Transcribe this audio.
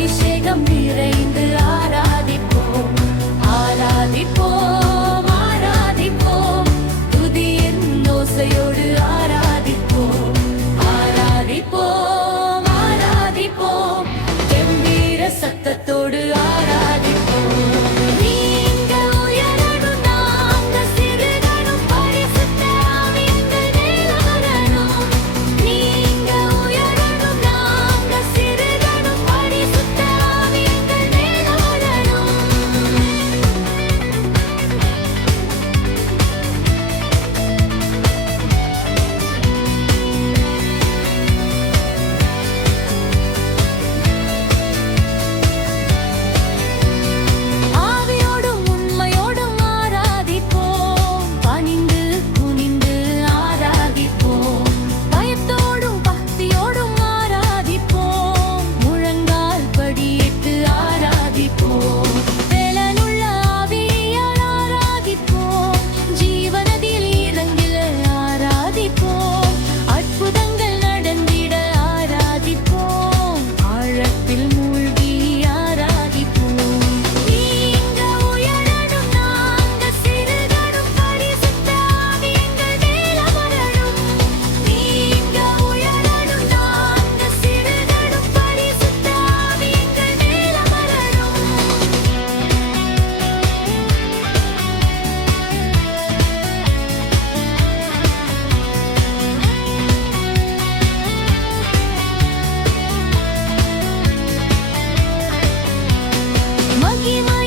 அபிஷேகம் நிறைந்து 隙間